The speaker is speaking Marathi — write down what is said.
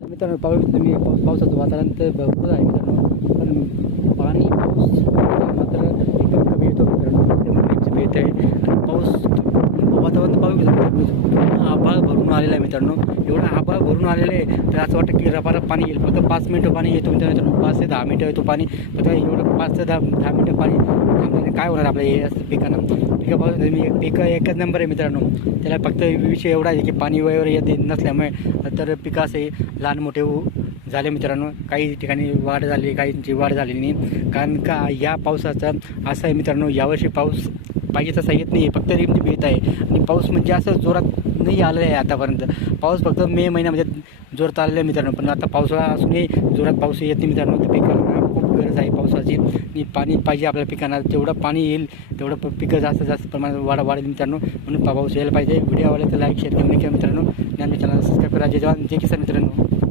मित्रांनो पाऊस तुम्ही पावसाचं वातावरण तर भरपूर आहे मित्रांनो, पण पाणी पाऊस मात्र एकदम कमी येतो मित्रांनो. एकदम येत आहे आणि पाऊस वातावरण पाहू पूर्ण आभाळ भरून आलेलं आहे मित्रांनो. एवढं आभाळ भरून आलेलं आहे तर असं वाटतं की रपारप पाणी येईल. फक्त 5 मिनटं पाणी येतो मित्रांनो, 5 ते 10 मिनटं येतो पाणी. फक्त एवढं 5 ते 10 मिनटं पाणी थांबल्याने काय होणार आपल्या हे पिकांना. पिकापासून पिकं एकच नंबर आहे मित्रांनो. त्याला फक्त विषय एवढा आहे की पाणी वेळेवर येते नसल्यामुळे तर पिकं असे लहान मोठे झाले मित्रांनो. काही ठिकाणी वाढ झाली, काहींची वाढ झालेली नाही. कारण का या पावसाचा असं आहे मित्रांनो, यावर्षी पाऊस पाहिजे तसा येत नाही आहे, फक्त रिमझिम येत आहे. आणि पाऊस म्हणजे असं जोरात नाही आलेला आहे आतापर्यंत. पाऊस फक्त मे महिन्यामध्ये जोरात आलेला आहे मित्रांनो, पण आता पावसाळा असूनही जोरात पाऊस येत नाही मित्रांनो. तर पिकांना खूप गरज आहे पावसाची आणि पाणी पाहिजे आपल्या पिकांना. जेवढं पाणी येईल तेवढं पिकं जास्त प्रमाणात वाढेल मित्रांनो. म्हणून पाऊस यायला पाहिजे. व्हिडिओ आवडला तर लाईक शेअर करून नका मित्रांनो. आणि आमच्या चॅनल सबस्क्राईब करा. जय जवान जय किसान मित्रांनो.